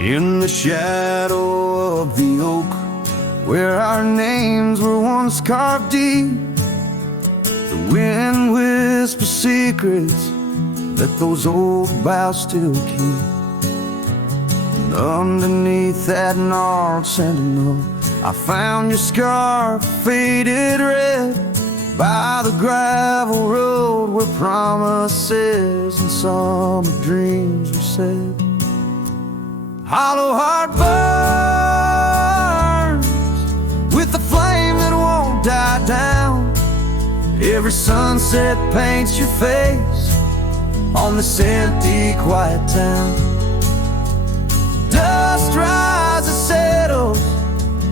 In the shadow of the oak, where our names were once carved deep, the wind whispers secrets that those old boughs still keep. And underneath that gnarled sentinel, I found your scarf faded red by the gravel road where promises and summer dreams were said. Hollow heart burns with the flame that won't die down. Every sunset paints your face on this empty, quiet town. Dust rises, settles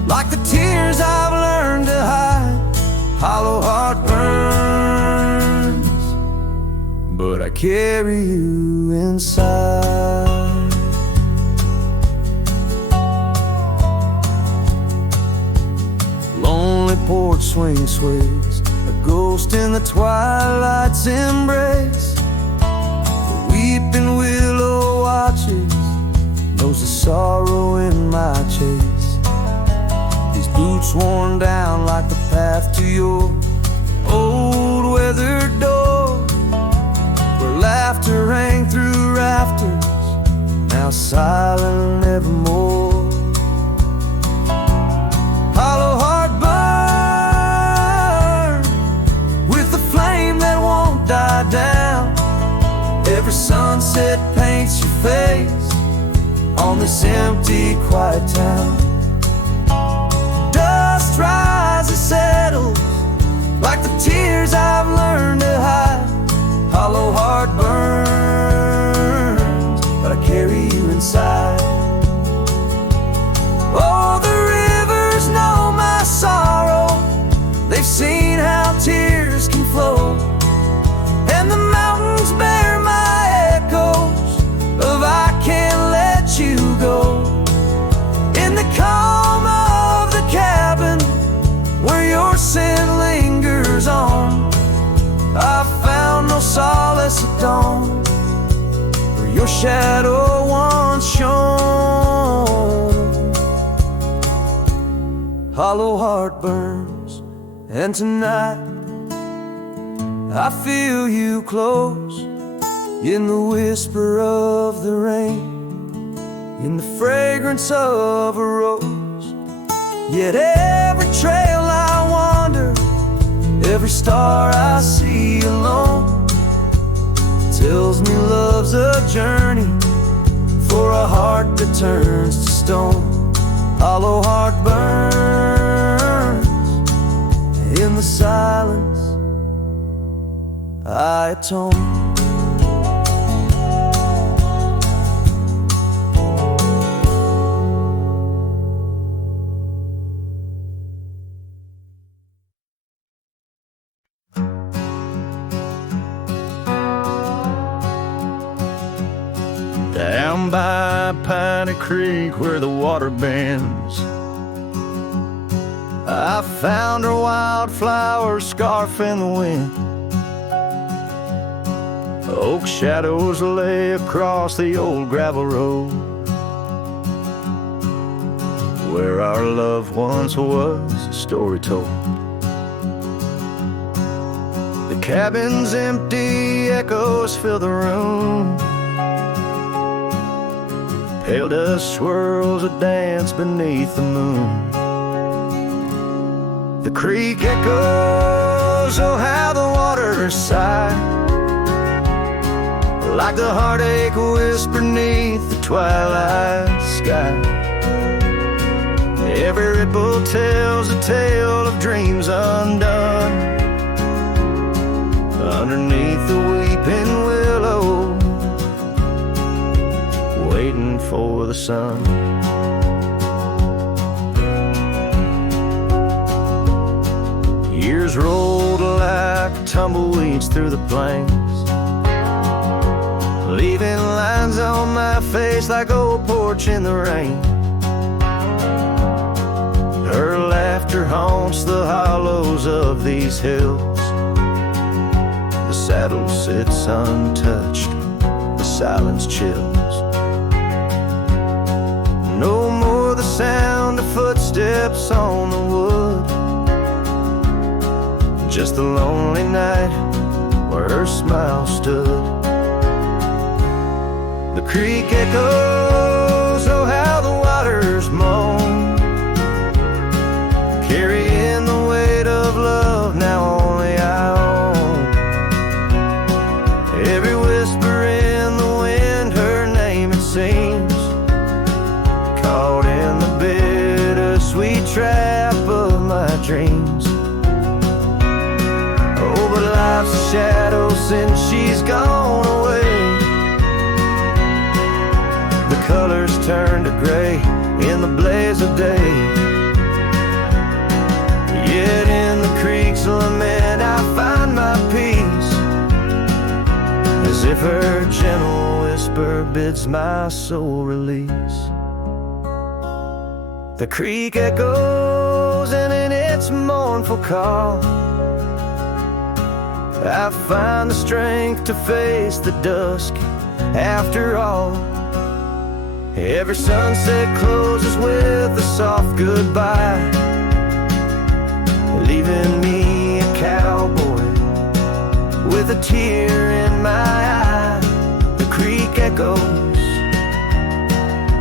like the tears I've learned to hide. Hollow heart burns, but I carry you inside. Lonely porch swing sways, a ghost in the twilight's embrace. The weeping willow watches, knows the sorrow in my chase. These boots worn down like the path to your old weathered door, where laughter rang through rafters, now silent evermore. Hollow heart burn with the flame that won't die down. Every sunset paints your face on this empty, quiet town. Dust rises, settles like the tears I've learned to hide. Hollow heart burns, but I carry you inside. Oh, the rivers know my sorrow, they've seen how tears can flow, and the mountains bear my echoes of I can't let you go. In the calm of the cabin where your sin lingers on, I found no solace at dawn, where your shadow once shone. Hollow heart burns, and tonight I feel you close, in the whisper of the rain, in the fragrance of a rose. Yet every trail I wander, every star I see alone, tells me love's a journey for a heart that turns to stone. Hollow heart burns, in the silence I atone. Down by Piney Creek where the water bends, I found her wildflower scarf in the wind. Oak shadows lay across the old gravel road, where our love once was a story told. The cabin's empty, echoes fill the room. Pale dust swirls a dance beneath the moon. The creek echoes, oh how the water sigh, like the heartache whisper beneath the twilight sky. Every ripple tells a tale of dreams undone, underneath the weeping willow, waiting for the sun. Years rolled like tumbleweeds through the plains, leaving lines on my face like old porch in the rain. Her laughter haunts the hollows of these hills. The saddle sits untouched, the silence chills. No more the sound of footsteps on the wood, just the lonely night where her smile stood. The creek echoes, oh how the waters moan, carrying the weight of love now only I own. Every whisper in the wind, her name it seems, caught in the bittersweet trap of my dreams. Oh, but life's a shadow since she's gone away. The colors turn to gray in the blaze of day. Yet in the creek's lament I find my peace, as if her gentle whisper bids my soul release. The creek echoes, and in its mournful call I find the strength to face the dusk after all. Every sunset closes with a soft goodbye, leaving me a cowboy with a tear in my eye. The creek echoes,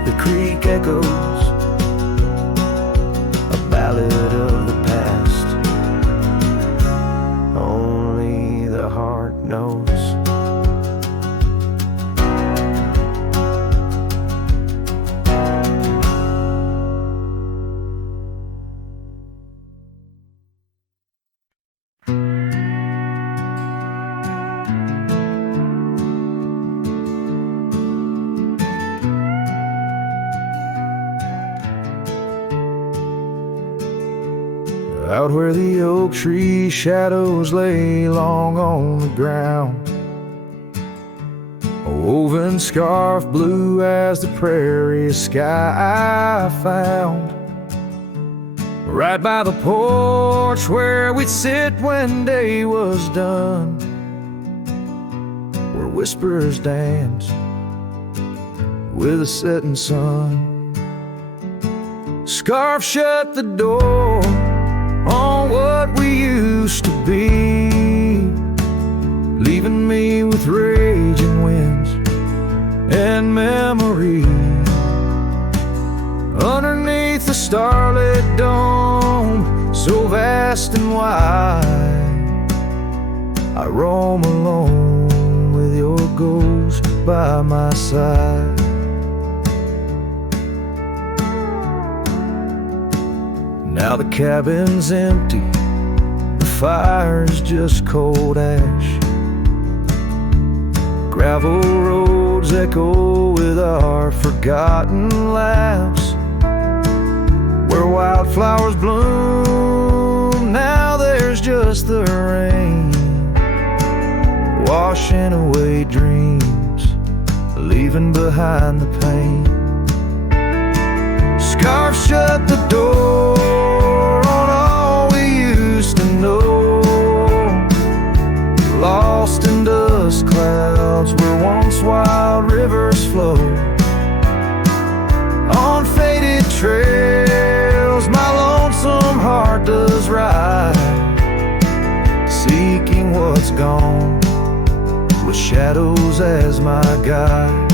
the creek echoes, a ballad of the past only the heart knows. Out where the oak tree shadows lay long on the ground, a woven scarf blue as the prairie sky I found. Right by the porch where we'd sit when day was done, where whispers dance with the setting sun. Scarf shut the door on what we used to be, leaving me with raging winds and memory. Underneath the starlit dome, so vast and wide, I roam alone with your ghost by my side. Now the cabin's empty, the fire's just cold ash. Gravel roads echo with our forgotten laughs. Where wildflowers bloom, now there's just the rain, washing away dreams, leaving behind the pain. Scarf shut the door on all we used to know, lost in dust clouds where once wild rivers flow. On faded trails my lonesome heart does ride, seeking what's gone with shadows as my guide.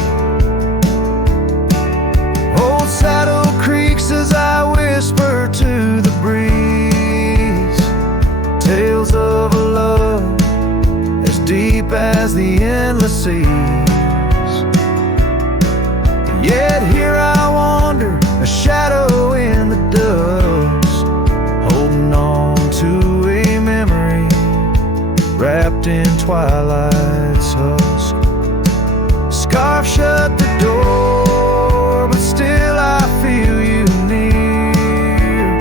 Old saddle creaks as I whisper to the breeze, tales of a love as deep as the endless seas. Yet here I wander, a shadow in the dust, holding on to a memory wrapped in twilight's husk. Scarf shut the door, but still I feel you near,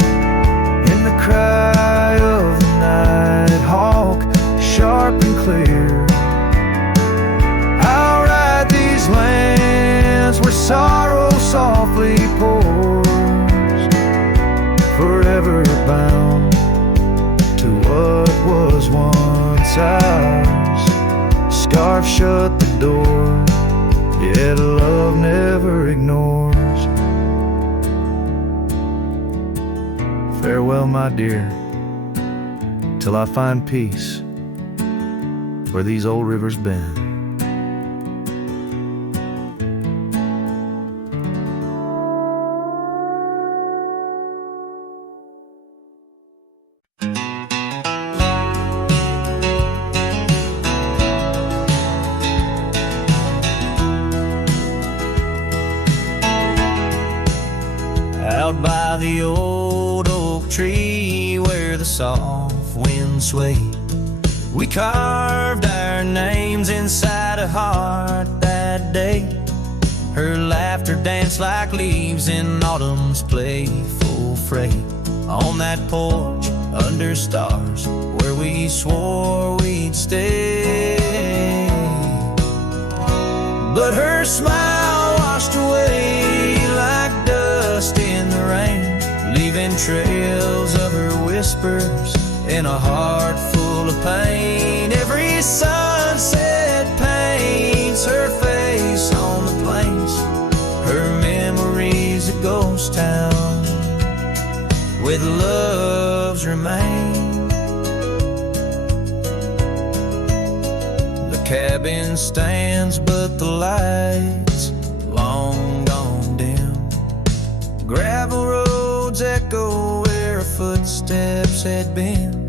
in the cry of the night hawk, sharp and clear. I'll ride these lands where sorrow softly pours, forever bound to what was once ours. Scarf shut the door, yet love never ignores. Farewell, my dear, till I find peace where these old rivers bend. Out by the old oak tree where the soft winds sway, we carved our names inside a heart that day. Her laughter danced like leaves in autumn's playful fray. On that porch under stars where we swore we'd stay. But her smile washed away like dust in the rain, leaving trails of her whispers in a heart full of pain. Every sunset paints her face on the plains. Her memory's a ghost town with love's remain. The cabin stands but the lights long gone dim. Gravel roads echo where her footsteps had been.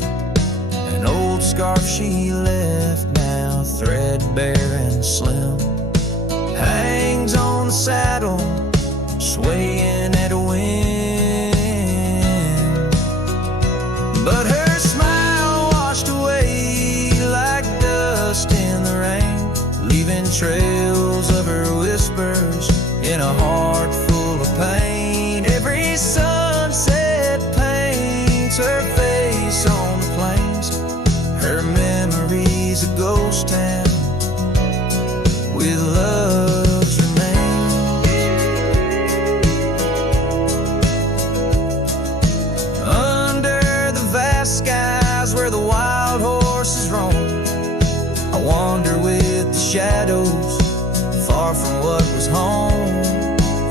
An old scarf she left, now threadbare and slim, hangs on the saddle, swaying at a wind. But her smile washed away like dust in the rain, leaving trails of her whispers in a heart full of pain. Every sunset paints her face on the plains. Her memory's a ghost town with love's remains. Under the vast skies where the wild horses roam, I wander with the shadows, far from what was home.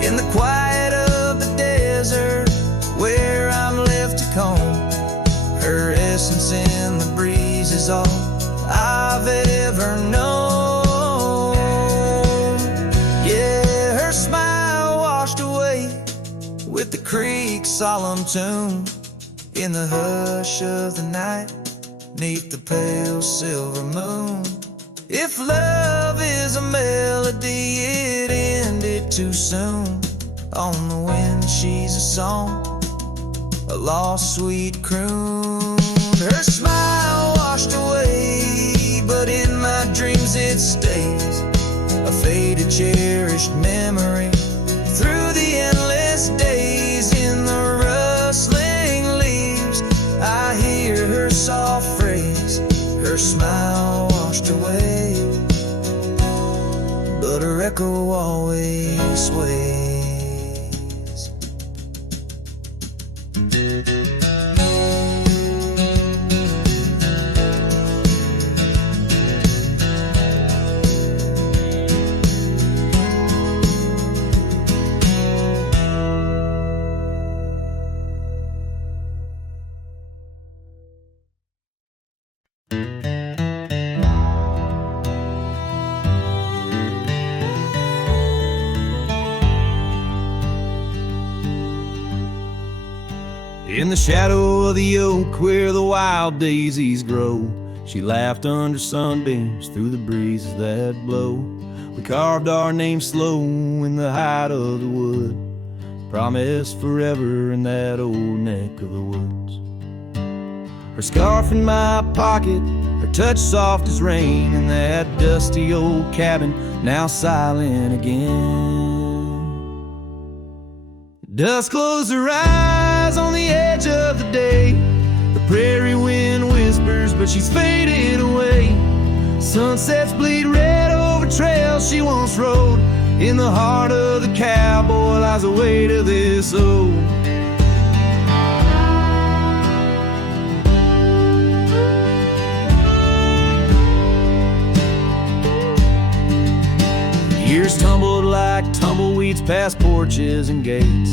In the quiet of the desert where I'm left to comb, her essence in the breeze is all I've ever known. Yeah, her smile washed away with the creek's solemn tune. In the hush of the night, neath the pale silver moon. If love is a melody, it ended too soon. On the wind she's a song, a lost sweet croon. Her smile washed away, but in my dreams it stays, a faded cherished memory through the endless days. In the rustling leaves I hear her soft phrase, her smile washed away, but her echo always sways. In the shadow of the oak where the wild daisies grow, she laughed under sunbeams through the breezes that blow. We carved our names slow in the height of the wood, promised forever in that old neck of the woods. Her scarf in my pocket, her touch soft as rain, in that dusty old cabin now silent again. Dusk closed her eyes on the edge of the day. The prairie wind whispers, but she's fading away. Sunsets bleed red over trails she once rode. In the heart of the cowboy lies the weight of this old. Years tumbled like tumbleweeds past porches and gates.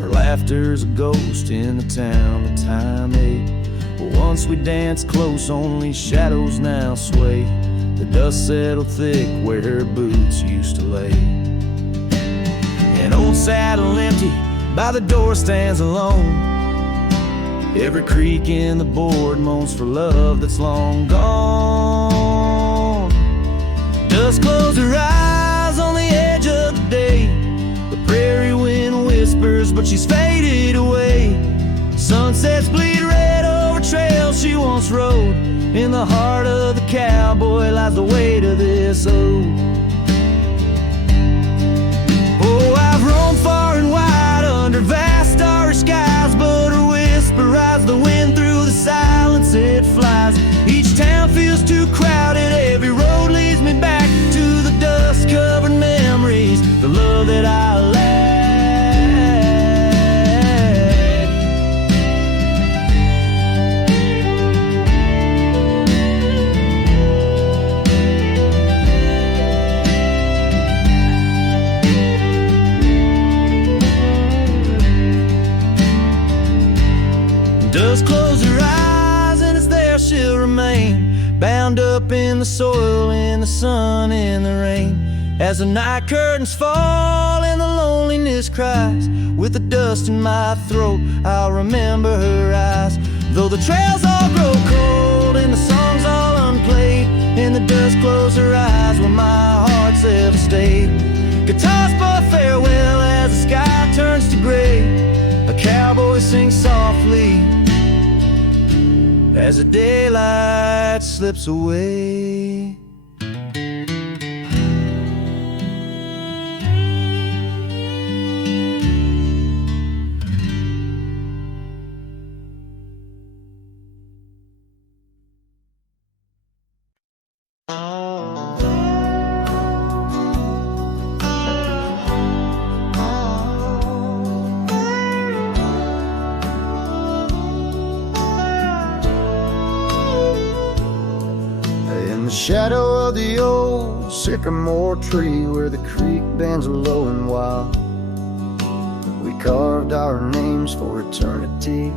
Her laughter's a ghost in the town that time ate. Once we danced close, only shadows now sway. The dust settled thick where her boots used to lay. An old saddle empty, by the door stands alone. Every creak in the board moans for love that's long gone. Dust closed her eyes on the edge of the day. The prairie wind whispers, but she's faded away. Sunsets bleed red over trails she once rode. In the heart of the cowboy lies the weight of this ode. Oh, I've roamed far and wide under vast starry skies, but her whisper rides the wind through the silence it flies. Each town feels too crowded, every road leads me back to the dust-covered memories, the love that I lack. Dust close her eyes and it's there she'll remain, bound up in the soil, in the sun, in the rain. As the night curtains fall and the loneliness cries, with the dust in my throat I'll remember her eyes. Though the trails all grow cold and the songs all unplayed, and the dust close her eyes when my heart's ever stayed. Guitars pour farewell as the sky turns to gray. A cowboy sings softly as the daylight slips away. Shadow of the old sycamore tree where the creek bends low and wild, we carved our names for eternity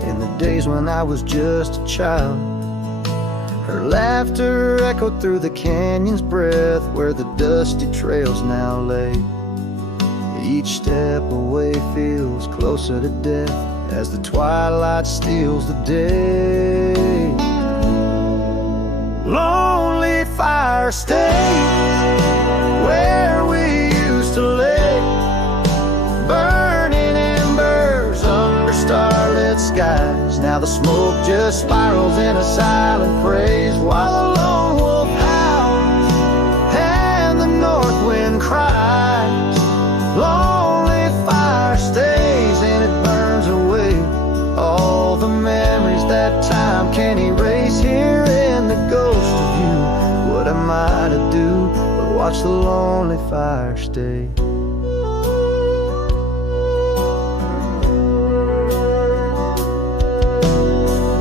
in the days when I was just a child. Her laughter echoed through the canyon's breath where the dusty trails now lay. Each step away feels closer to death as the twilight steals the day. Lonely fire stays where we used to lay, burning embers under starlit skies. Now the smoke just spirals in a silent praise while the lone wolf howls and the north wind cries. Lonely fire stays and it burns away all the memories that time can't erase. Here in the ghost of you, what am I to do but watch the lonely fire stay?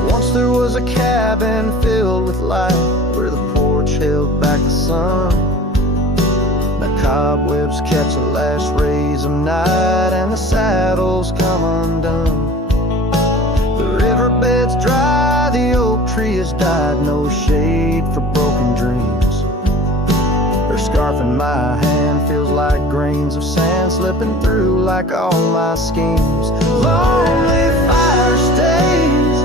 Once there was a cabin filled with light where the porch held back the sun. The cobwebs catch the last rays of night and the saddles come undone. The riverbed's dry, the oak tree has died, no shade for broken dreams. Her scarf in my hand feels like grains of sand slipping through like all my schemes. Lonely fire stays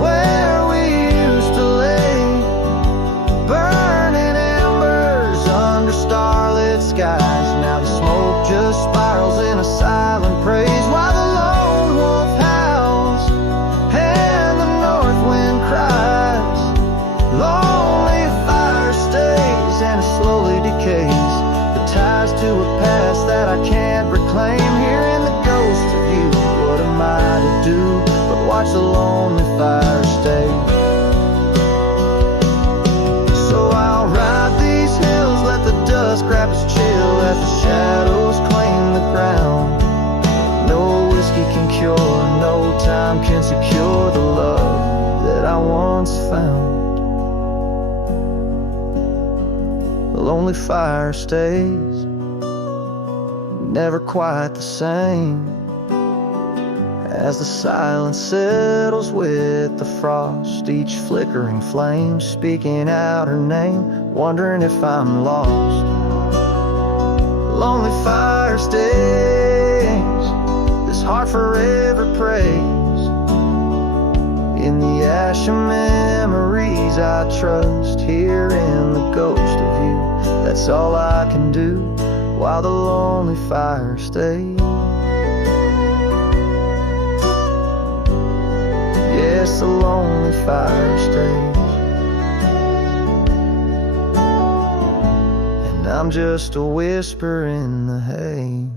where we used to lay, burning embers under starlit skies. Now the smoke just spirals in a silent praise while the lone wolf howls and the north wind cries. Lonely fire stays and it slowly decays, the ties to a past that I can't reclaim. Here in the ghost of you, what am I to do but watch the lonely fire stay? So I'll ride these hills, let the dust grab its chill as the shadows claim the ground. No whiskey can cure, no time can secure the love that I once found. The lonely fire stays, never quite the same. as the silence settles with the frost, each flickering flame speaking out her name, wondering if I'm lost. Lonely fire stays, this heart forever prays. In the ash of memories I trust, here in the ghost of you. That's all I can do while the lonely fire stays. Yes, the lonely fire stays. And I'm just a whisper in the haze.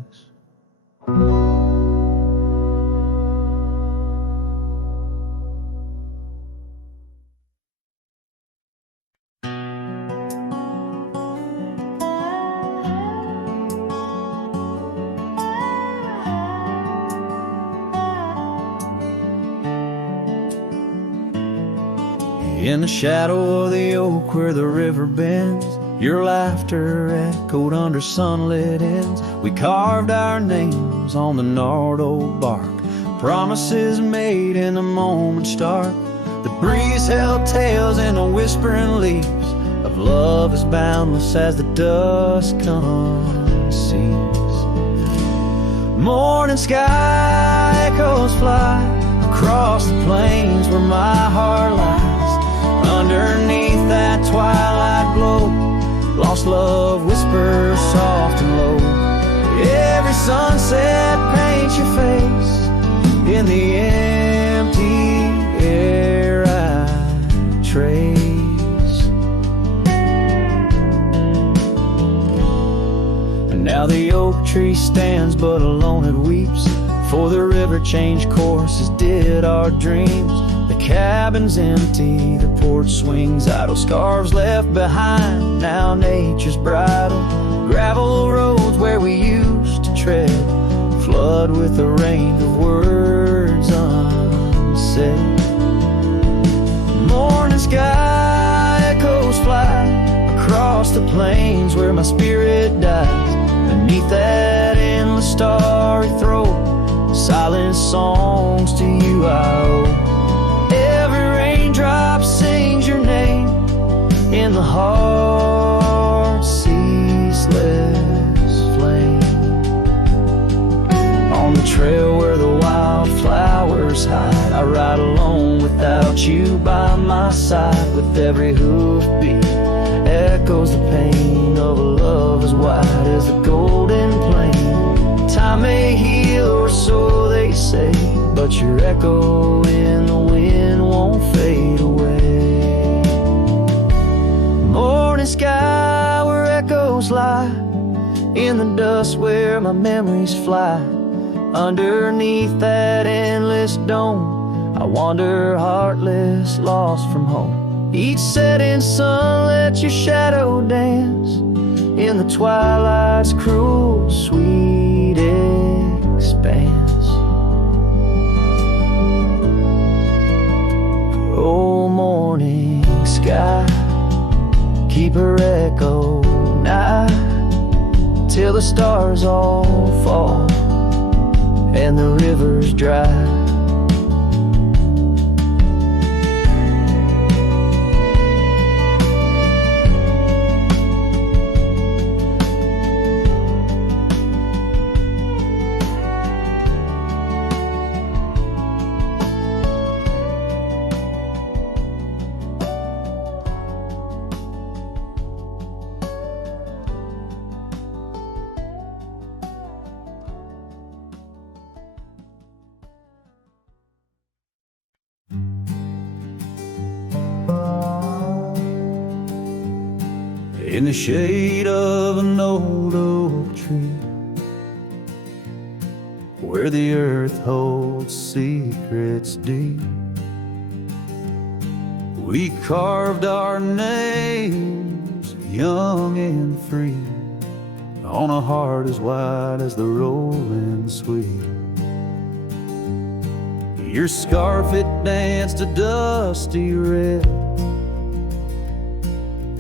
In the shadow of the oak where the river bends, your laughter echoed under sunlit ends. We carved our names on the gnarled old bark, promises made in the moment's dark. The breeze held tales in the whispering leaves of love as boundless as the dusk unsees. Morning sky echoes fly across the plains where my heart lies. Underneath that twilight glow, lost love whispers soft and low. Every sunset paints your face in the empty air I trace. And now the oak tree stands but alone it weeps, for the river changed course as did our dreams. The cabin's empty, the porch swings idle, scarves left behind, now nature's bridle. Gravel roads where we used to tread, flood with a rain of words unsaid. Morning sky echoes fly across the plains where my spirit dies. Beneath that endless starry throat, silent songs to you I owe. Raindrop sings your name in the heart's ceaseless flame. On the trail where the wildflowers hide, I ride alone without you by my side. With every hoofbeat echoes the pain of a love as wide as the golden plain. Time may heal, or so they say, but your echo in the wind won't fade away. Morning sky where echoes lie, in the dust where my memories fly. Underneath that endless dome, I wander heartless, lost from home. Each setting sun let your shadow dance in the twilight's cruel, sweet expanse. Oh, morning sky, keep her echo nigh till the stars all fall and the river's dry. In the shade of an old oak tree, where the earth holds secrets deep, we carved our names young and free on a heart as wide as the rolling sweep. Your scarf, it danced a dusty red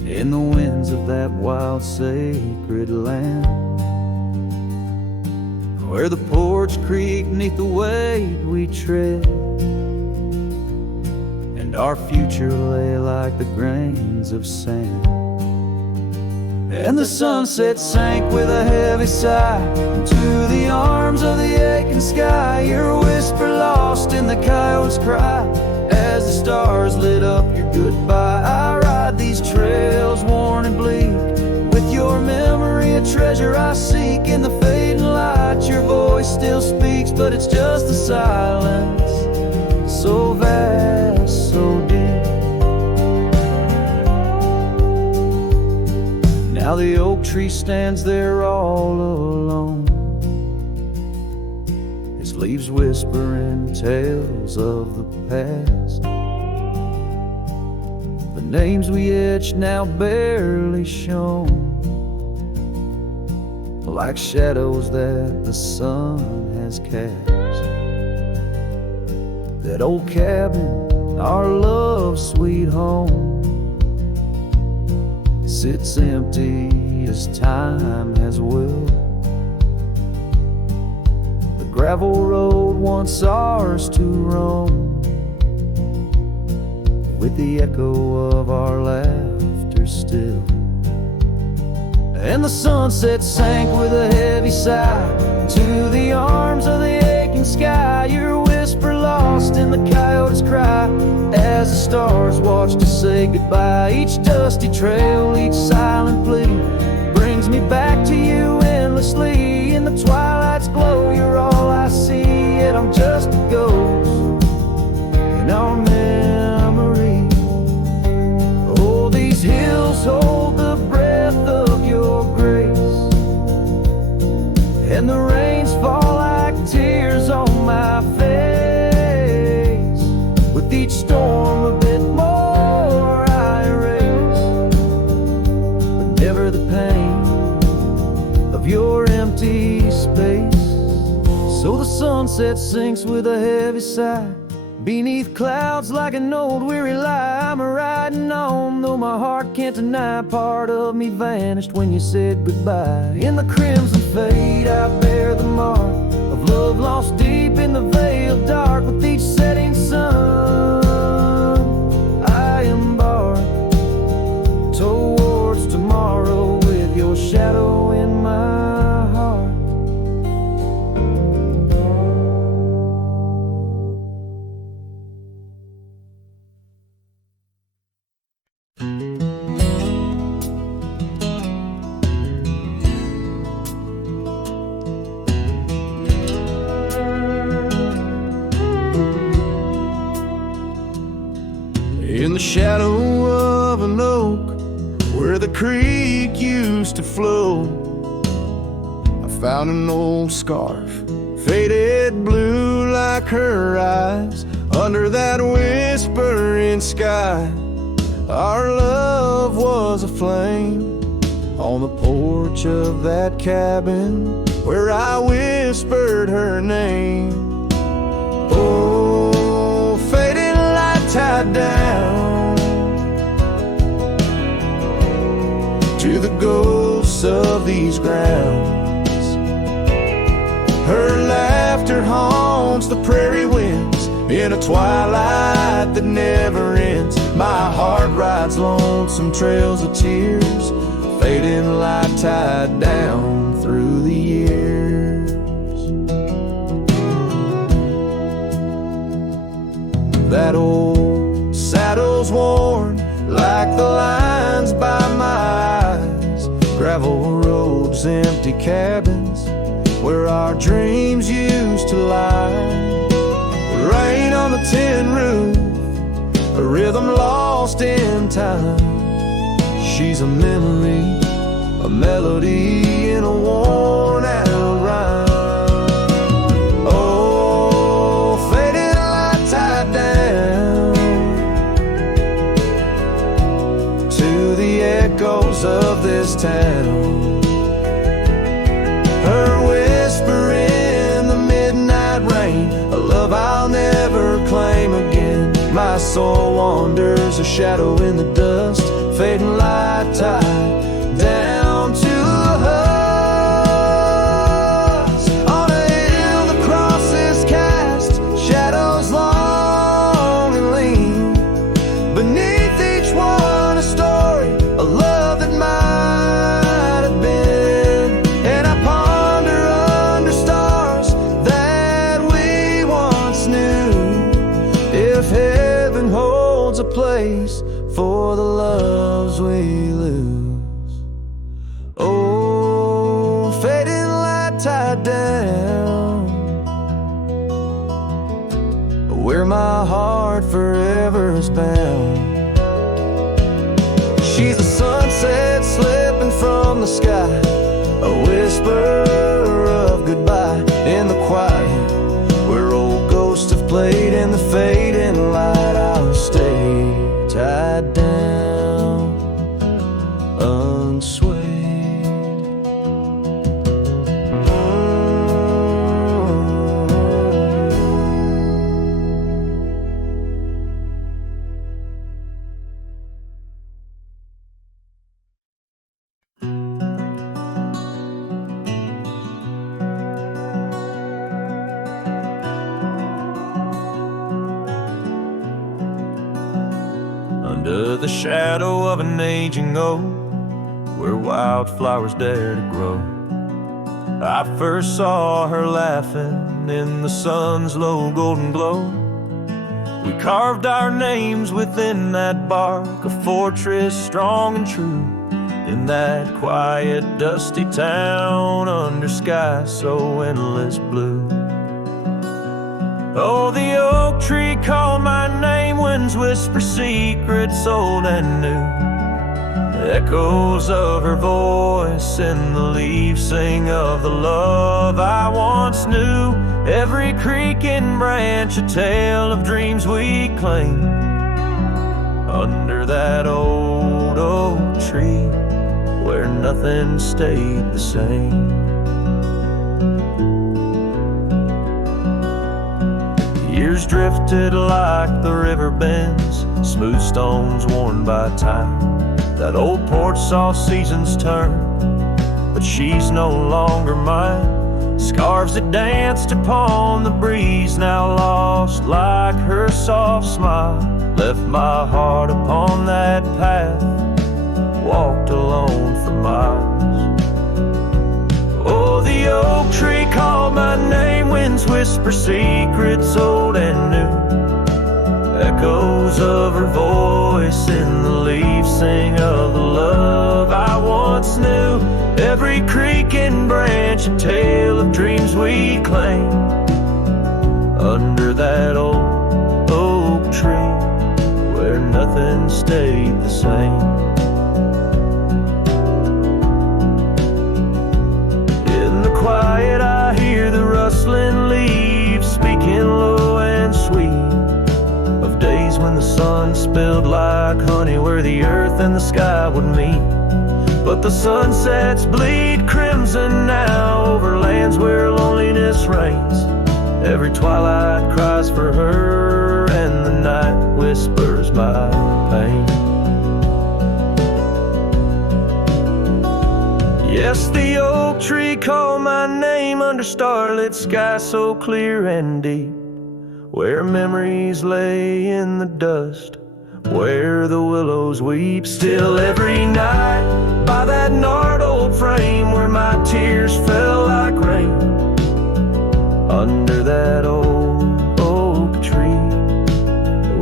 in the winds of that wild sacred land. where the porch creaked neath the weight we tread, and our future lay like the grains of sand. And the sunset sank with a heavy sigh into the arms of the aching sky. Your whisper lost in the coyote's cry as the stars lit up your goodbye. I ride these trails worn and bleak, with your memory a treasure I seek. In the fading light your voice still speaks, but it's just the silence, so vast, so deep. Now the oak tree stands there all alone, its leaves whispering tales of the past. The names we etched now barely shown, like shadows that the sun has cast. That old cabin, our love's sweet home, sits empty as time has willed. The gravel road once ours to roam, with the echo of our laughter still. And the sunset sank with a heavy sigh to the arms of the aching sky. Your whisper lost in the coyote's cry as the stars watched us say goodbye. Each dusty trail, each silent plea brings me back to you endlessly. In the twilight's glow you're all I see, yet I'm just a ghost in our memory. Oh, these hills hold the breath of your grace, and the rains fall like tears on my face. With each storm a bit more I erase, but never the pain of your empty space. So the sunset sinks with a heavy sigh beneath clouds like an old weary lie. I'm riding on, though my heart can't deny part of me vanished when you said goodbye. In the crimson fade I bear the mark of love lost deep in the veil dark. With each setting sun I embark towards tomorrow, with your shadow in my heart. In the shadow of an oak where the creek used to flow, I found an old scarf, faded blue like her eyes. Under that whispering sky, our love was a flame on the porch of that cabin where I whispered her name. Oh, fading light tied down to the ghosts of these grounds. Her laughter haunts the prairie winds in a twilight that never ends. My heart rides lonesome trails of tears, fading light tied down through the years. That old saddle's worn like the lines by my eyes. Gravel roads, empty cabins where our dreams used to lie. Rain on the tin roof, a rhythm lost in time. She's a memory, a melody in a worn out rhyme. Oh, faded light tied down to the echoes of this town. Her whisper in the midnight rain, a love I'll never claim again. My soul wanders, a shadow in the dust, fading light tied down to a husk on an lose. Oh, fading light tied down, where my heart forever is bound. She's a sunset slipping from the sky, a whisper of goodbye in the quiet, where old ghosts have played in the fading light. I'll stay tied down, unswayed. Under the shadow of an aging oak, where wildflowers dare to grow, I first saw her laughing in the sun's low golden glow. We carved our names within that bark, a fortress strong and true, in that quiet, dusty town under sky so endless blue. Oh, the oak tree called my name, winds whisper secrets old and new. Echoes of her voice in the leaves sing of the love I once knew. Every creaking branch a tale of dreams we claim. Under that old oak tree, where nothing stayed the same. Years drifted like the river bends, smooth stones worn by time. That old porch saw seasons turn, but she's no longer mine. Scarves that danced upon the breeze, now lost like her soft smile, left my heart upon that path, walked alone for miles. Oh, the oak tree called my name, winds whisper secrets old and new. Echoes of her voice in the leaves sing of the love I once knew. Every creaking branch a tale of dreams we claim. Under that old oak tree, where nothing stayed the same. Quiet, I hear the rustling leaves speaking low and sweet of days when the sun spilled like honey, where the earth and the sky would meet. But the sunsets bleed crimson now over lands where loneliness reigns. Every twilight cries for her, and the night whispers my pain. Yes, the oak tree called my name under starlit sky so clear and deep, where memories lay in the dust, where the willows weep. Still every night by that gnarled old frame, where my tears fell like rain. Under that old oak tree,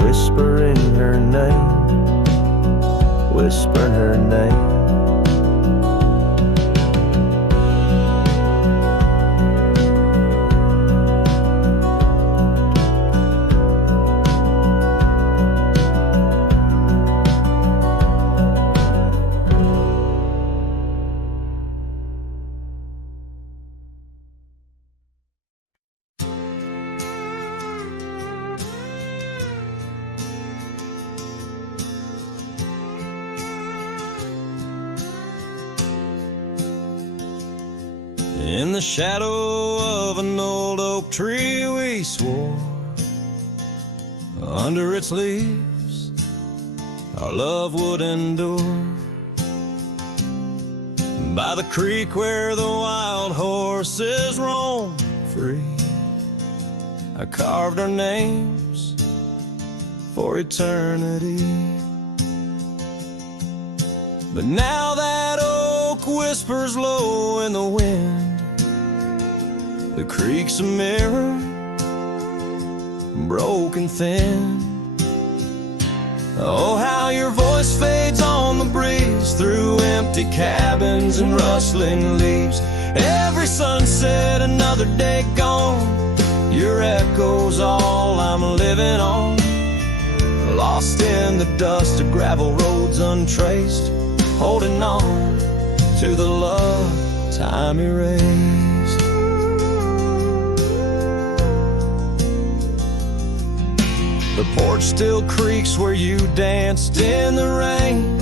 whispering her name, whispering her name. In the shadow of an old oak tree we swore, under its leaves our love would endure. By the creek where the wild horses roam free, I carved our names for eternity. But now that oak whispers low in the wind, the creek's a mirror, broken thin. Oh, how your voice fades on the breeze through empty cabins and rustling leaves. Every sunset, another day gone. Your echo's all I'm living on. Lost in the dust of gravel roads untraced, holding on to the love time erased. The porch still creaks where you danced in the rain.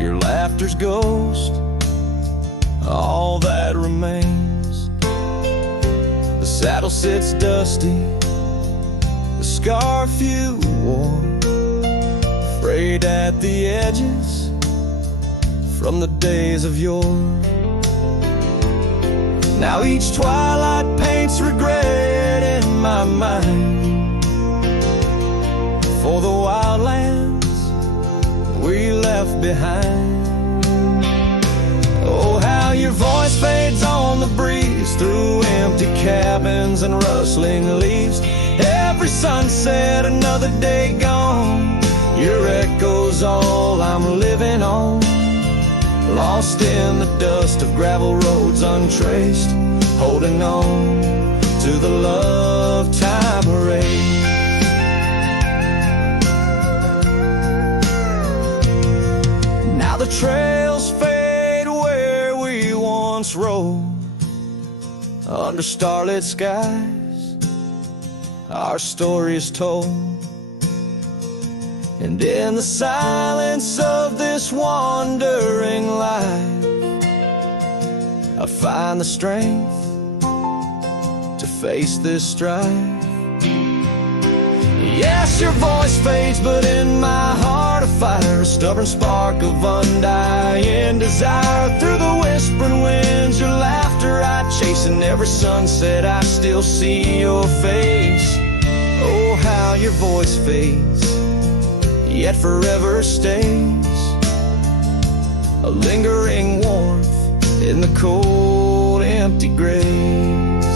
Your laughter's ghost, all that remains. The saddle sits dusty, the scarf you wore, frayed at the edges from the days of yore. Now each twilight paints regret in my mind for the wildlands we left behind. Oh, how your voice fades on the breeze through empty cabins and rustling leaves. Every sunset, another day gone. Your echo's all I'm living on. Lost in the dust of gravel roads untraced, holding on to the love time erased. Now the trails fade where we once rode. Under starlit skies, our story is told. And in the silence of this wandering life, I find the strength to face this strife. Yes, your voice fades, but in my heart a fire, a stubborn spark of undying desire. Through the whispering winds, your laughter I chase, and every sunset I still see your face. Oh, how your voice fades, yet forever stays, a lingering warmth in the cold, empty graves.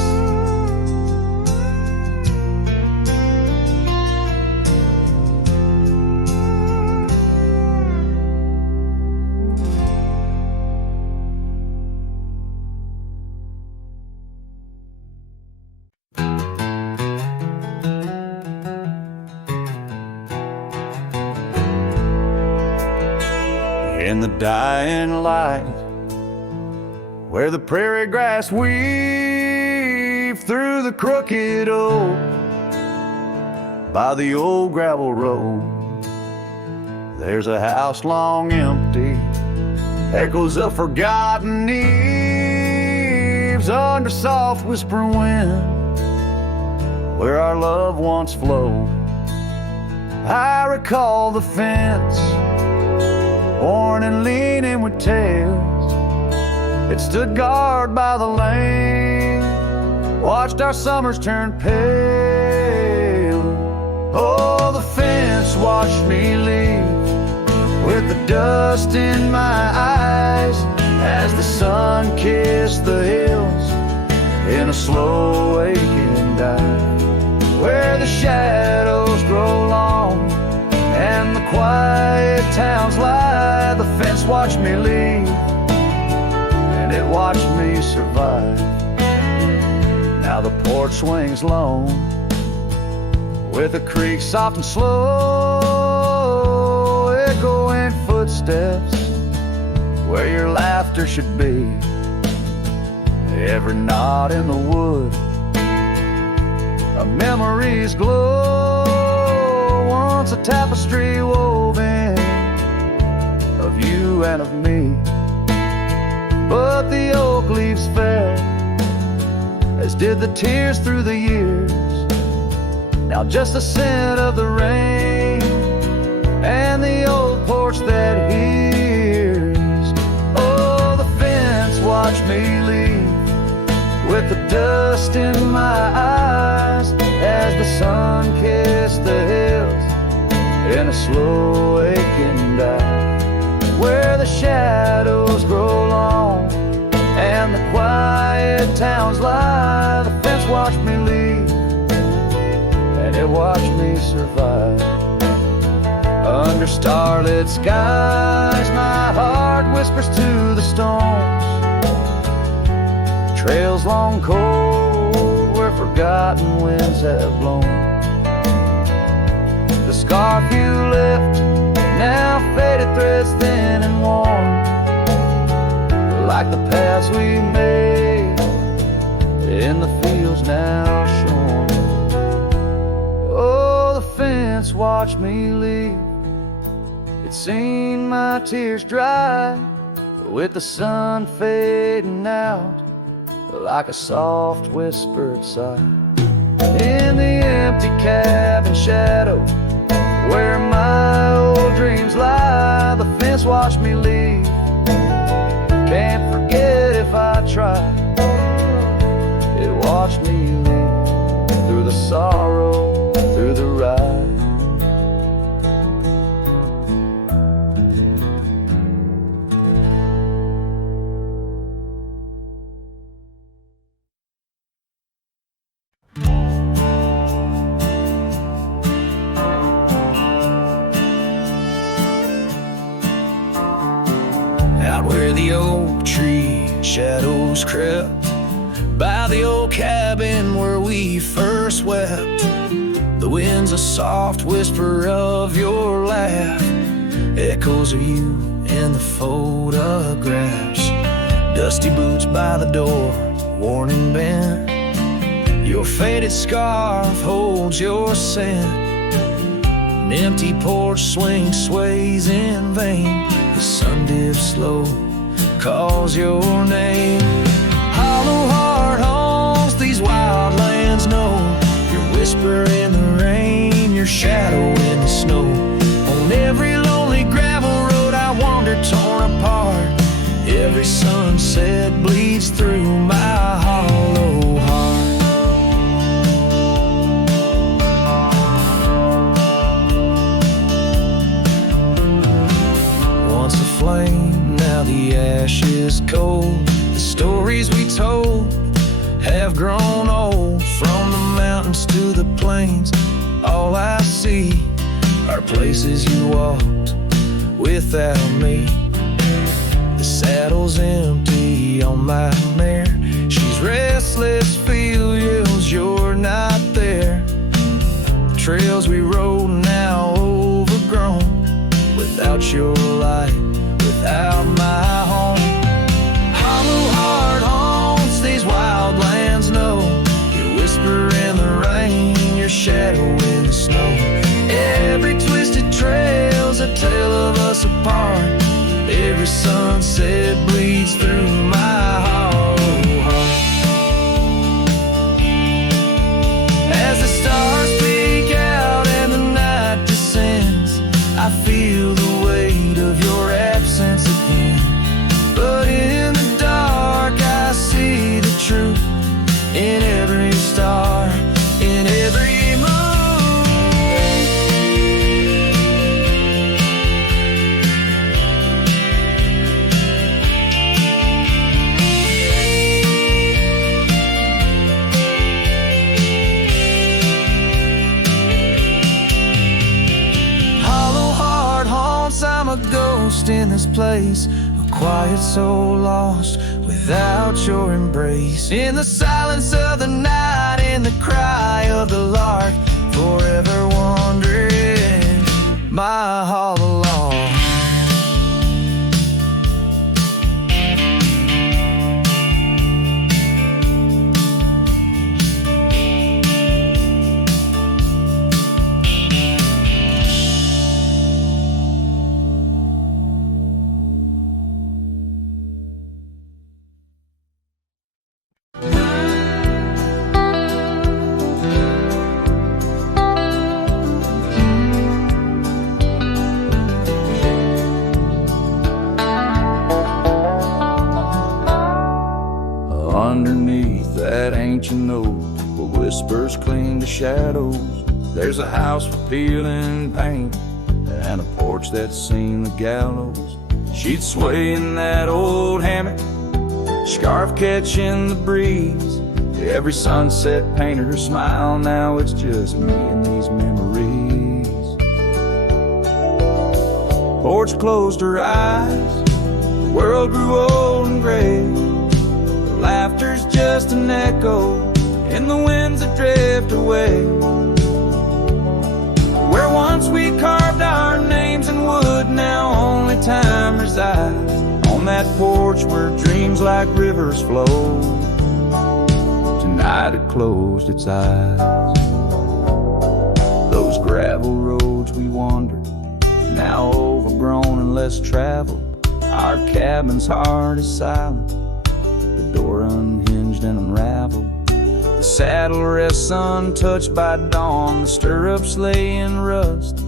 In the dying light, where the prairie grass weaves through the crooked oak, by the old gravel road, there's a house long empty, echoes of forgotten eves under soft whispering wind, where our love once flowed. I recall the fence, worn and leaning with tails. It stood guard by the lane, watched our summers turn pale. Oh, the fence watched me leave with the dust in my eyes as the sun kissed the hills in a slow waking dive, where the shadows grow long and the quiet towns lie. The fence watched me leave, and it watched me survive. Now the porch swings lone, with the creek soft and slow, echoing footsteps where your laughter should be. Every knot in the wood, a memory's glow, once a tapestry woven of you and of me. But the oak leaves fell, as did the tears through the years. Now just the scent of the rain and the old porch that hears. Oh, the fence watched me leave with the dust in my eyes as the sun kissed the hills in a slow aching dive, where the shadows grow long and the quiet towns lie. The fence watched me leave, and it watched me survive. Under starlit skies, my heart whispers to the stones. Trails long cold where forgotten winds have blown. The scarf you left, now faded threads thin and worn, like the paths we made in the fields now shorn. Oh, the fence watched me leave. It's seen my tears dry, with the sun fading out like a soft whispered sigh. In the empty cabin shadow where my old dreams lie, the fence watched me leave. Can't forget if I try. It watched me leave through the sorrow, through the ride. Where the oak tree shadows crept by the old cabin where we first wept, the wind's a soft whisper of your laugh, echoes of you in the photographs. Dusty boots by the door, worn and bent, your faded scarf holds your scent. An empty porch swing sways in vain, the sun dips slow, calls your name. Hollow heart haunts these wild lands know, your whisper in the rain, your shadow in the snow. On every lonely gravel road I wander torn apart, every sunset bleeds through my hollow heart. Once a flame, now the ash is cold. The stories we told have grown old. From the mountains to the plains, all I see are places you walked without me. The saddle's empty on my mare, she's restless, feel yells you're not there. The trails we rode now overgrown, without your light, without my home. Hollow heart haunts these wild lands know, your whisper in the rain, your shadow in the snow. Every twisted trail's a tale of us apart, every sunset bleeds through my hollow heart. As the stars peek out and the night descends, I feel the weight of your absence again. But in the dark I see the truth in every star, in every moon. Hollow heart haunts, I'm a ghost in this place, a quiet soul lost without your embrace. In the silence of the night, in the cry of the lark, forever wandering my hollow log. Underneath that ancient oak, where whispers cling to shadows, there's a house for peeling paint and a porch that's seen the gallows. She'd sway in that old hammock, scarf catching the breeze. Every sunset painted her smile, now it's just me and these memories. Porch closed her eyes, world grew old and gray. Laughter's just an echo in the winds that drift away. Where once we carved our names in wood, now only time resides. On that porch where dreams like rivers flow, tonight it closed its eyes. Those gravel roads we wandered, now overgrown and less traveled. Our cabin's heart is silent, the door unhinged and unraveled. The saddle rests untouched by dawn, the stirrups lay in rust.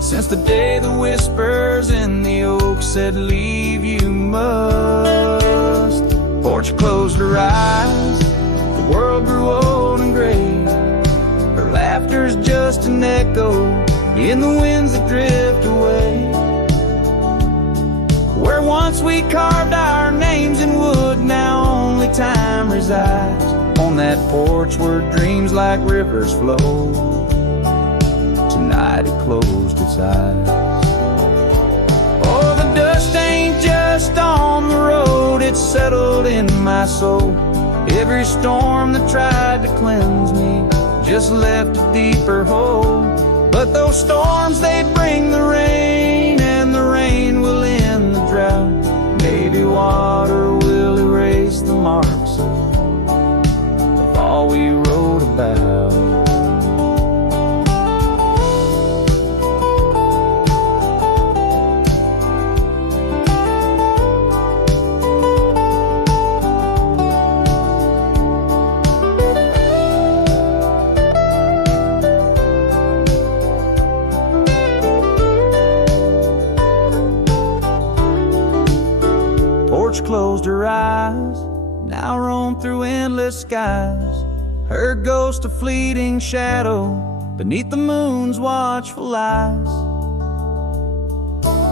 Since the day the whispers in the oak said, leave you must. Porch closed her eyes, the world grew old and gray. Her laughter's just an echo in the winds that drift away. Where once we carved our names in wood, now only time resides. On that porch where dreams like rivers flow, tonight it closed its eyes. Oh, the dust ain't just on the road, it's settled in my soul. Every storm that tried to cleanse me just left a deeper hole. But those storms, they bring the rain, and the rain will end the drought. Maybe water will erase the marks of all we wrote about. Closed her eyes, now roam through endless skies. Her ghost a fleeting shadow beneath the moon's watchful eyes.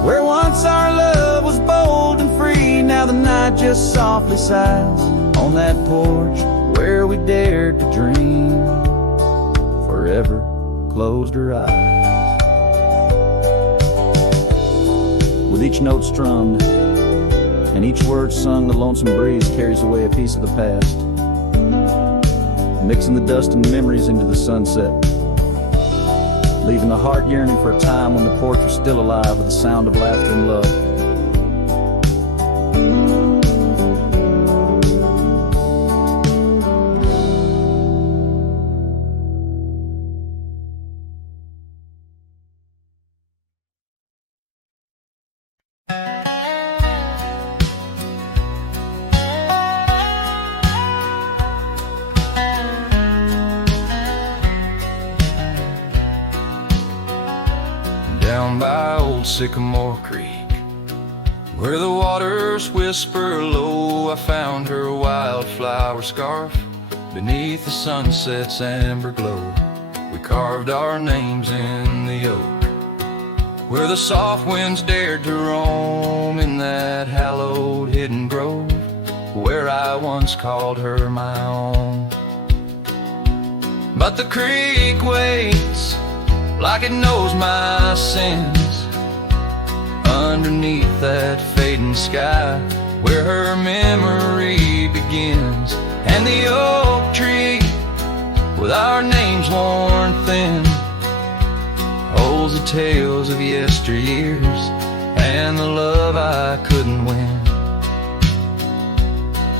Where once our love was bold and free, now the night just softly sighs. On that porch where we dared to dream, forever closed her eyes. With each note strummed and each word sung, the lonesome breeze carries away a piece of the past, mixing the dust and memories into the sunset, leaving the heart yearning for a time when the porch was still alive with the sound of laughter and love. Down by old Sycamore Creek, where the waters whisper low, I found her wildflower scarf beneath the sunset's amber glow. We carved our names in the oak, where the soft winds dared to roam, in that hallowed hidden grove, where I once called her my own. But the creek waits like it knows my sins, underneath that fading sky, where her memory begins. And the oak tree, with our names worn thin, holds the tales of yesteryears and the love I couldn't win.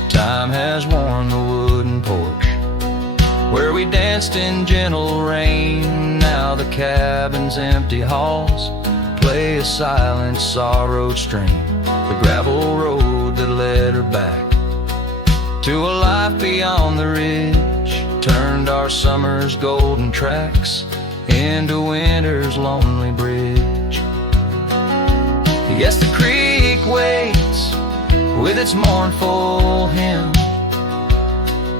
Time has worn the wooden porch, where we danced in gentle rain. Now the cabin's empty halls play a silent, sorrowed strain. The gravel road that led her back to a life beyond the ridge turned our summer's golden tracks into winter's lonely bridge. Yes, the creek waits with its mournful hymn,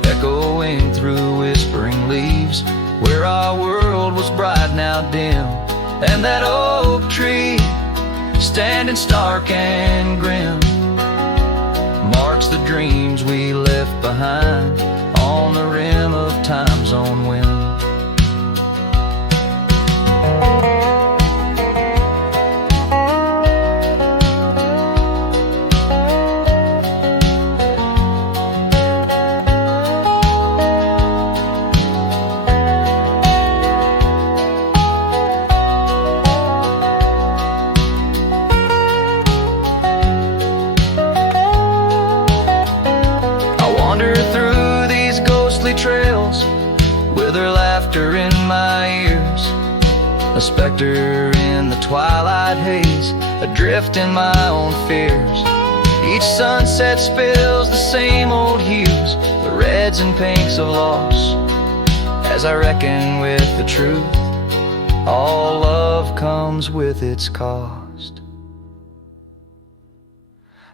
echoing through whispering leaves, where our world was bright, now dim. And that oak tree, standing stark and grim, marks the dreams we left behind on the rim of time's own wind. specter in the twilight haze, adrift in my own fears. Each sunset spills the same old hues, the reds and pinks of loss. As I reckon with the truth, all love comes with its cost.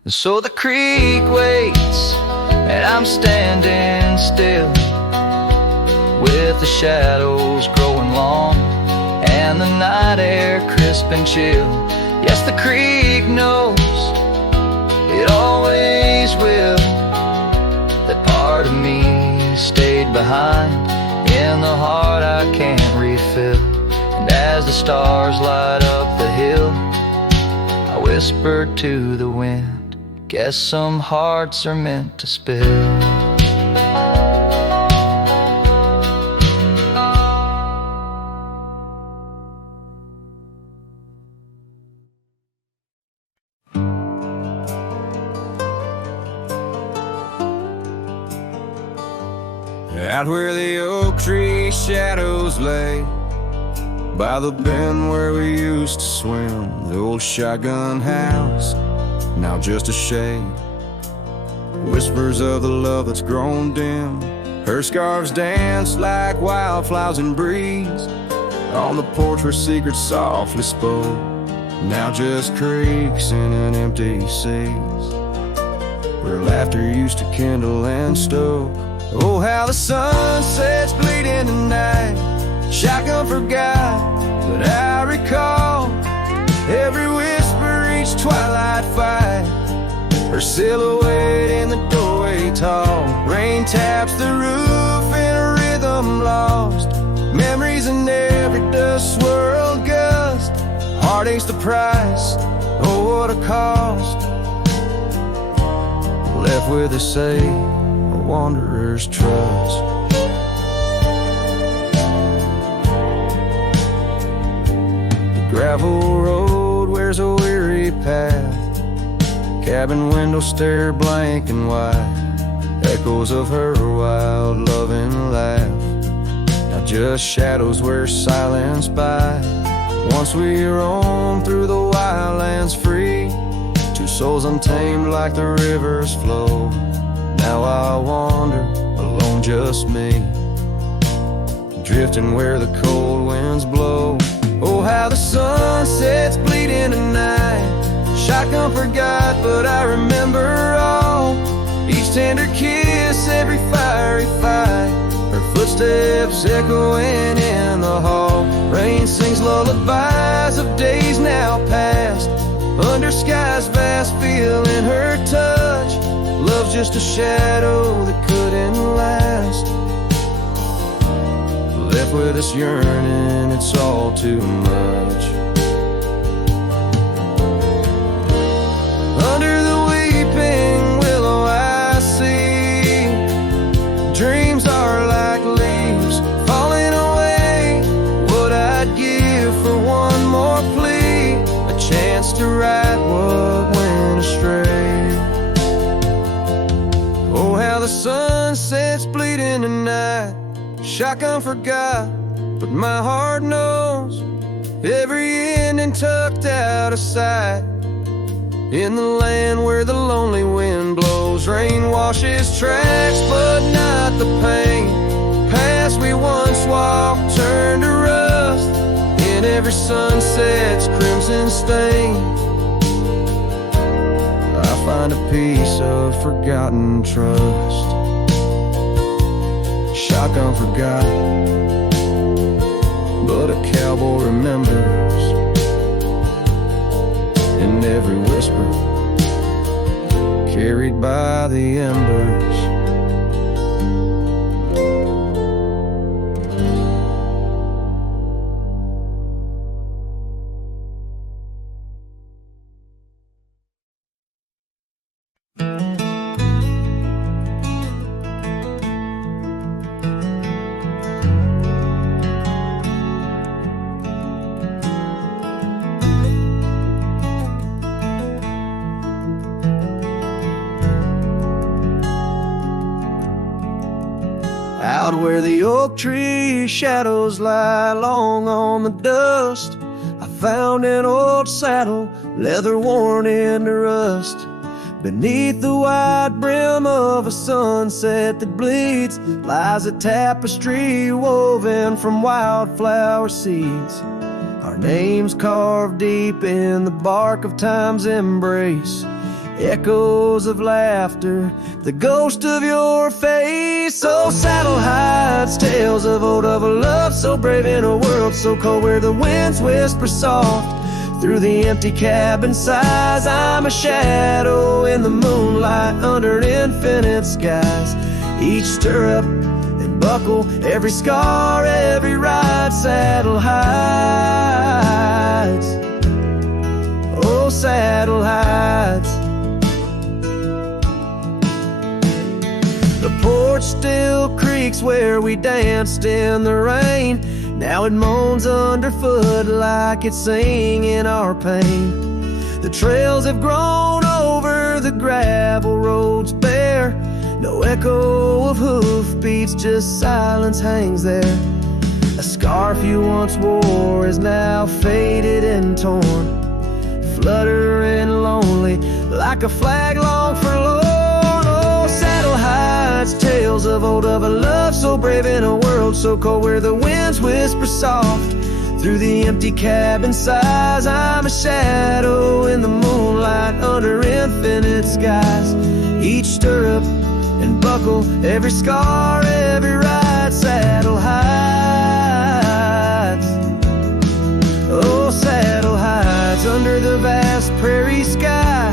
And so the creek waits, and I'm standing still, with the shadows growing long and the night air crisp and chill. Yes, the creek knows, it always will, that part of me stayed behind in the heart I can't refill. And as the stars light up the hill, I whispered to the wind, guess some hearts are meant to spill. Out where the oak tree shadows lay, by the bend where we used to swim, the old shotgun house, now just a shade. Whispers of the love that's grown dim, her scarves dance like wildflowers in breeze. On the porch where secrets softly spoke, now just creaks in an empty seas, where laughter used to kindle and stoke. Oh, how the sunsets bleed into night, shotgun forgot, but I recall every whisper, each twilight fight, her silhouette in the doorway tall. Rain taps the roof in a rhythm lost, memories in every dust swirled gust. Heartache's the price, oh what a cost, left with a say, a wanderer's trust. The gravel road wears a weary path, cabin window stare blank and white, echoes of her wild loving laugh, now just shadows where silence by. Once we roam through the wildlands free, two souls untamed like the river's flow. Now I wander alone, just me, drifting where the cold winds blow. Oh, how the sunsets bleed into night, shotgun forgot, but I remember all, each tender kiss, every fiery fight, her footsteps echoing in the hall. Rain sings lullabies of days now past, under skies vast, feeling her touch. Love's just a shadow that couldn't last, left with us yearning, it's all too much. Under the weeping willow I see, dreams are like leaves falling away. What I'd give for one more plea, a chance to right what went astray. Oh, how the sunsets bleed into night, shotgun forgot, but my heart knows every ending tucked out of sight. In the land where the lonely wind blows, rain washes tracks, but not the pain. Past we once walked turned to rust, in every sunset's crimson stain. I find a piece of forgotten trust. Shotgun forgot, but a cowboy remembers, in every whisper carried by the embers. Out where the oak tree shadows lie long on the dust, I found an old saddle, leather worn into rust. Beneath the wide brim of a sunset that bleeds lies a tapestry woven from wildflower seeds. Our names carved deep in the bark of time's embrace, echoes of laughter, the ghost of your face. Oh, saddle hides tales of old, of a love so brave in a world so cold, where the winds whisper soft through the empty cabin sighs. I'm a shadow in the moonlight under infinite skies. Each stirrup and buckle, every scar, every ride, saddle hides. Oh, saddle hides. The porch still creaks where we danced in the rain. Now it moans underfoot like it's singing our pain. The trails have grown over the gravel roads bare. No echo of hoofbeats, just silence hangs there. A scarf you once wore is now faded and torn, fluttering lonely like a flag long forlorn. Oh, saddle hides tales of old, of a love so brave in a world so cold, where the winds whisper soft through the empty cabin sighs. I'm a shadow in the moonlight under infinite skies. Each stirrup and buckle, every scar, every ride, saddle hides. Oh, saddle hides under the vast prairie sky.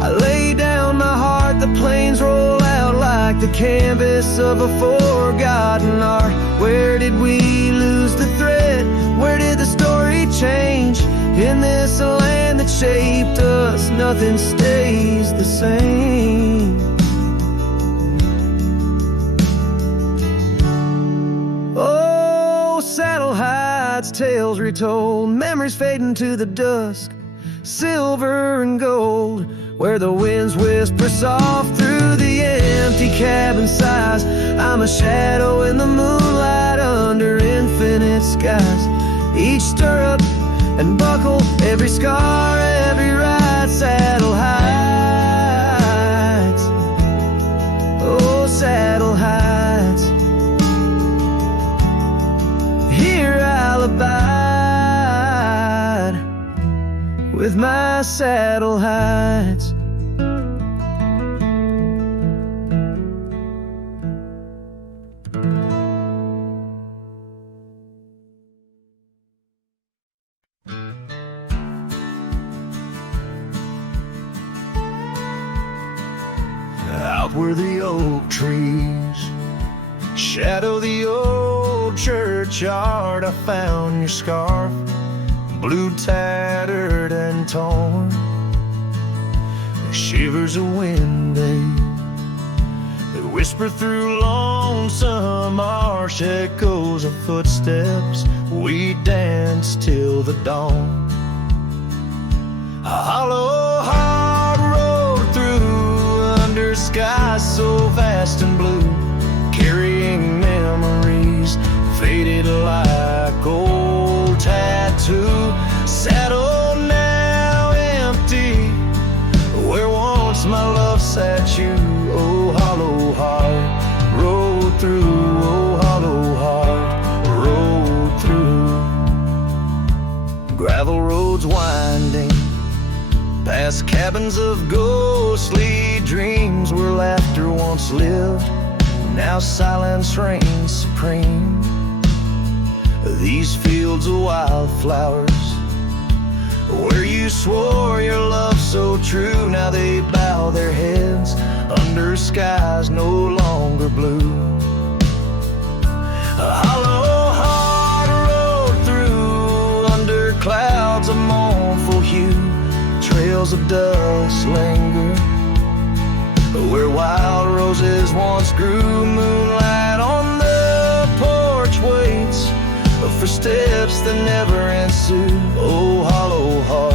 I lay down my heart, the plains roll out like the canvas of a forgotten art. Where did we lose the thread? Where did the story change? In this land that shaped us, nothing stays the same. Oh, saddle hides, tales retold, memories fading to the dusk, silver and gold, where the winds whisper soft through the empty cabin sighs. I'm a shadow in the moonlight under infinite skies. Each stirrup and buckle, every scar, every ride, saddle hides. Oh, saddle hides. Here I'll abide with my saddle hides. Out where the oak trees shadow the old churchyard, I found your scarf, blue, tattered and torn. Shivers of wind, that whisper through lonesome marsh, echoes of footsteps. We danced till the dawn. A hollow heart rolled through under skies so vast and blue, carrying memories faded like old tattoo. Saddle now empty, where once my love sat you. Oh, hollow heart rode through. Oh, hollow heart rode through. Gravel roads winding past cabins of ghostly dreams, where laughter once lived, now silence reigns supreme. These fields of wildflowers, where you swore your love so true, now they bow their heads under skies no longer blue. A hollow heart rode through under clouds of mournful hue. Trails of dust linger where wild roses once grew. Moonlight on the porch waits for steps that never ensue. Oh, hollow heart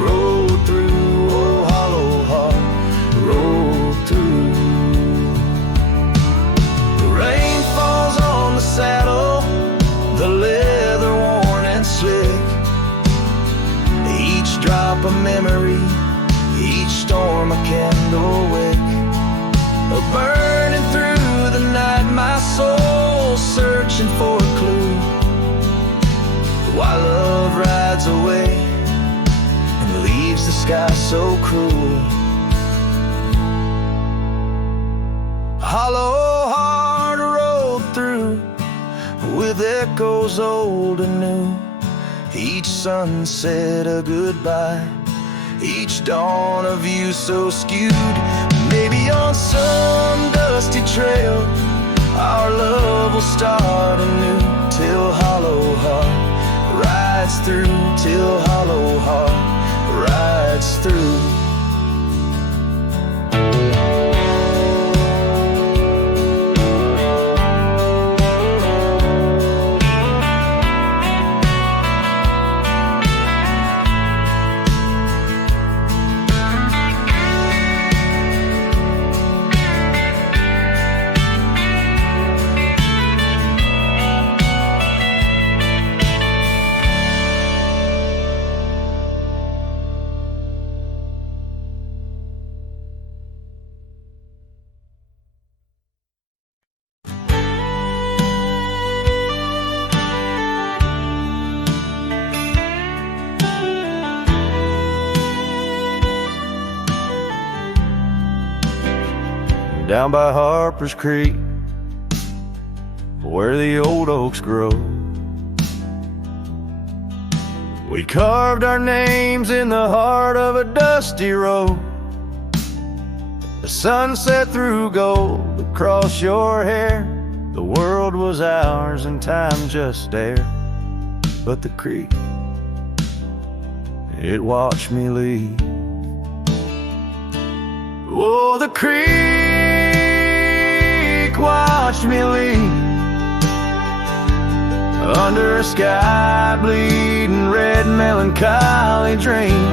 rode through. Oh, hollow heart rode through. The rain falls sky so cruel. Hollow heart rolled through with echoes old and new. Each sunset a goodbye, each dawn a view so skewed. Maybe on some dusty trail our love will start anew, till hollow heart rides through, till hollow heart rides through. Down by Harper's Creek, where the old oaks grow, we carved our names in the heart of a dusty road. The sunset threw gold across your hair. The world was ours and time just there. But the creek, it watched me leave. Oh, the creek watched me leave under a sky bleeding red melancholy dream,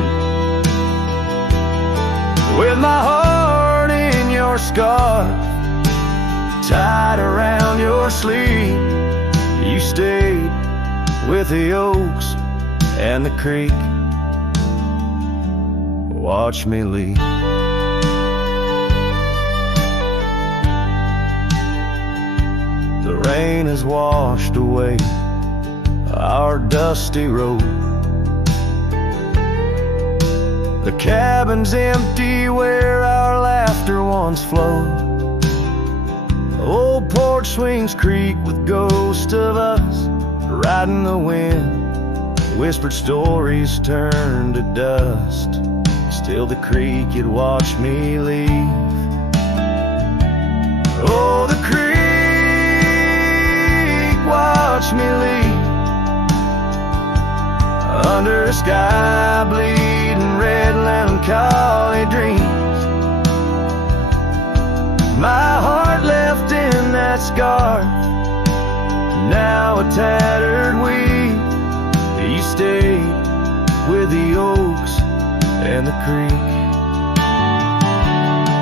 with my heart in your scarf tied around your sleeve. You stayed with the oaks and the creek. Watch me leave. The rain has washed away our dusty road. The cabin's empty where our laughter once flowed. Old porch swings creak with ghosts of us riding the wind. Whispered stories turn to dust. Still the creek, it watched me leave. Oh, the creek watched me leave under a sky bleeding red melancholy dreams. My heart left in that scar, now a tattered weed. You stayed with the oaks and the creek.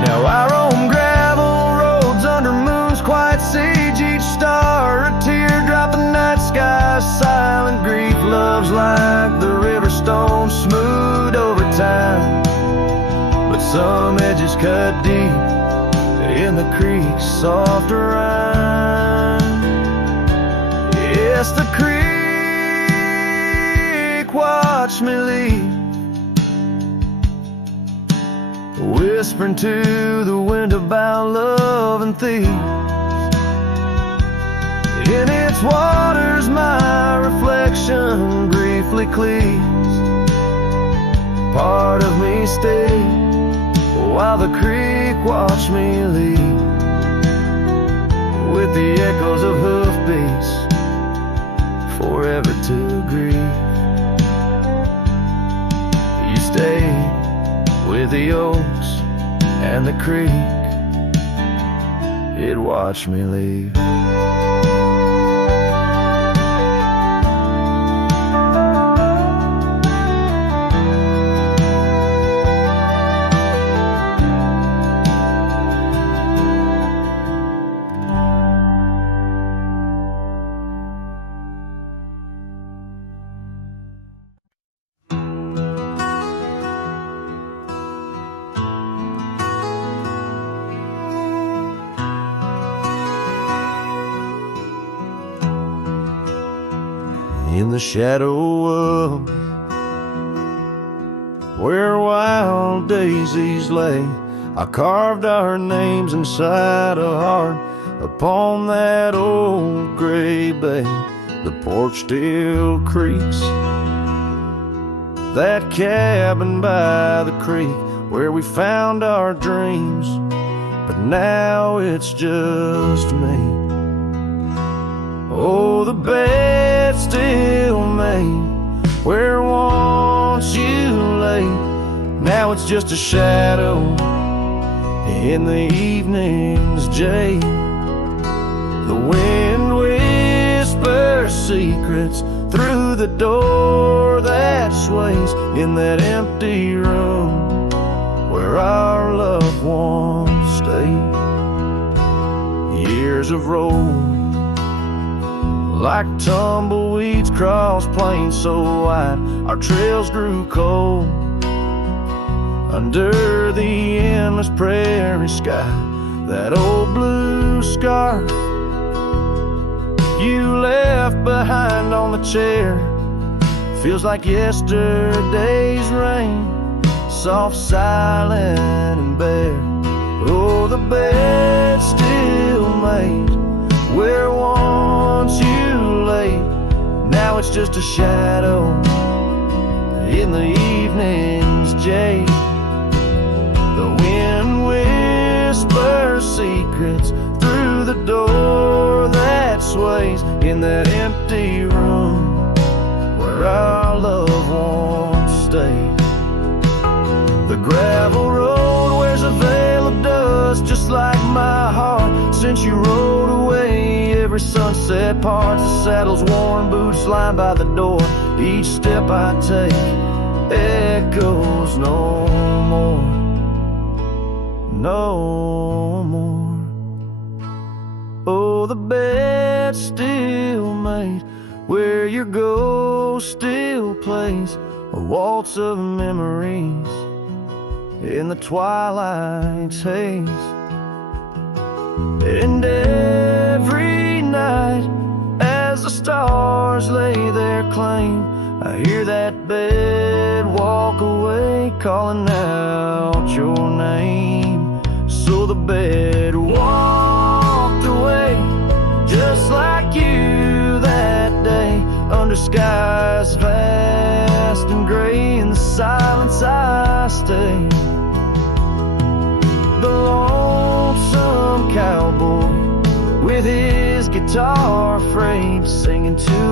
Now I roam gravel roads under moons quite siege. Each star a teardrop, the night sky silent grief. Love's like the river stone, smooth over time, but some edges cut deep in the creek's soft rhyme. Yes, the creek watched me leave, whispering to the wind about love and thieves. In its waters my reflection briefly cleaves. Part of me stayed while the creek watched me leave, with the echoes of hoofbeats forever to grieve. You stayed with the oaks and the creek, it watched me leave. In the shadow of where wild daisies lay. I carved our names inside a heart upon that old gray bay. The porch still creaks, that cabin by the creek where we found our dreams, but now it's just me. Oh, the bed's still made where once you lay. Now it's just a shadow in the evening's jade. The wind whispers secrets through the door that sways in that empty room where our loved ones stayed. Years have rolled like tumbleweeds cross plains so wide. Our trails grew cold under the endless prairie sky. That old blue scarf you left behind on the chair feels like yesterday's rain, soft, silent, and bare. Oh, the bed's still made where once you lay. Now it's just a shadow in the evening's jade. The wind whispers secrets through the door that sways in that empty room where our loved ones stayed. The gravel road wears a veil of dust just like my heart since you rode away. Every sunset parts, the saddle's worn, boots lined by the door. Each step I take echoes no more, no more. Oh, the bed's still made where your ghost still plays a waltz of memories in the twilight's haze. And every night as the stars lay their claim, I hear that bed walk away calling out your name. So the bed walked away just like you that day, under skies vast and gray. In the silence I stay, the lonesome cowboy with his guitar frayed, singing to